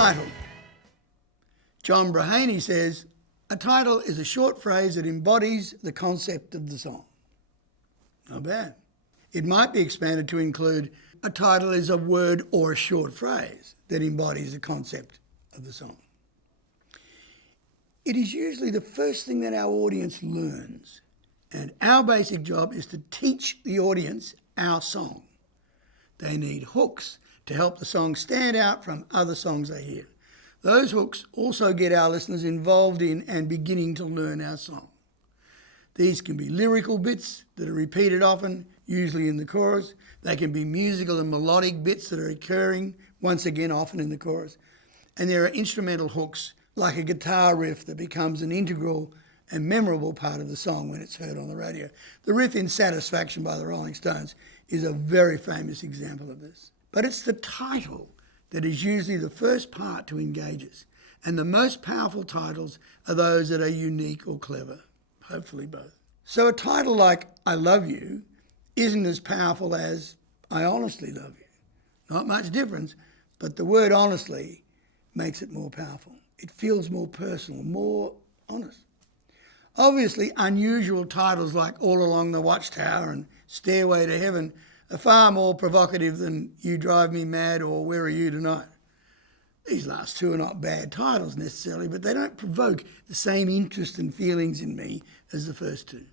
Title. John Brahaney says, a title is a short phrase that embodies the concept of the song. Not bad. It might be expanded to include a title is a word or a short phrase that embodies the concept of the song. It is usually the first thing that our audience learns, and our basic job is to teach the audience our song. They need hooks to help the song stand out from other songs they hear. Those hooks also get our listeners involved in and beginning to learn our song. These can be lyrical bits that are repeated often, usually in the chorus. They can be musical and melodic bits that are occurring, once again, often in the chorus. And there are instrumental hooks, like a guitar riff that becomes an integral and memorable part of the song when it's heard on the radio. The riff in Satisfaction by the Rolling Stones is a very famous example of this. But it's the title that is usually the first part to engage us. And the most powerful titles are those that are unique or clever. Hopefully both. So a title like I Love You isn't as powerful as I Honestly Love You. Not much difference, but the word honestly makes it more powerful. It feels more personal, more honest. Obviously, unusual titles like All Along the Watchtower and Stairway to Heaven are far more provocative than You Drive Me Mad or Where Are You Tonight? These last two are not bad titles necessarily, but they don't provoke the same interest and feelings in me as the first two.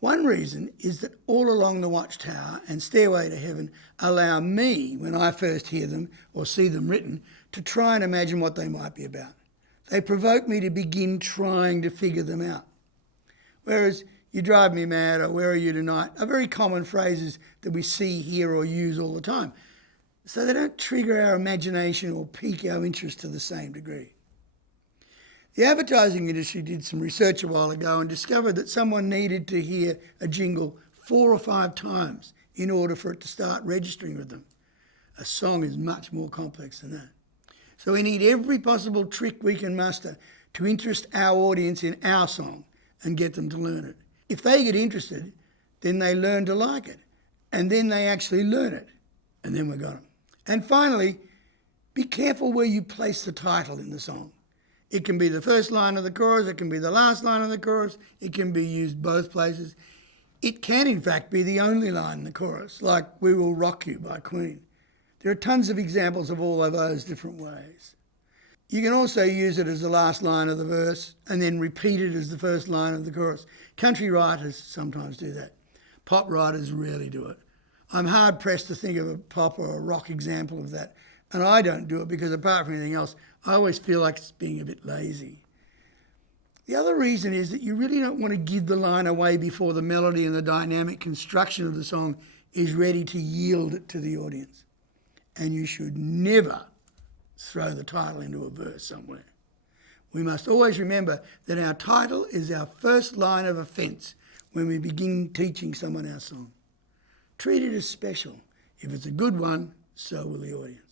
One reason is that All Along the Watchtower and Stairway to Heaven allow me, when I first hear them or see them written, to try and imagine what they might be about. They provoke me to begin trying to figure them out. Whereas You Drive Me Mad or Where Are You Tonight are very common phrases that we see, hear or use all the time. So they don't trigger our imagination or pique our interest to the same degree. The advertising industry did some research a while ago and discovered that someone needed to hear a jingle 4 or 5 times in order for it to start registering with them. A song is much more complex than that. So we need every possible trick we can muster to interest our audience in our song and get them to learn it. If they get interested, then they learn to like it. And then they actually learn it. And then we got them. And finally, be careful where you place the title in the song. It can be the first line of the chorus, it can be the last line of the chorus, it can be used both places. It can, in fact, be the only line in the chorus, like We Will Rock You by Queen. There are tons of examples of all of those different ways. You can also use it as the last line of the verse and then repeat it as the first line of the chorus. Country writers sometimes do that. Pop writers rarely do it. I'm hard-pressed to think of a pop or a rock example of that, and I don't do it because apart from anything else, I always feel like it's being a bit lazy. The other reason is that you really don't want to give the line away before the melody and the dynamic construction of the song is ready to yield it to the audience. And you should never throw the title into a verse somewhere. We must always remember that our title is our first line of offence when we begin teaching someone our song. Treat it as special. If it's a good one, so will the audience.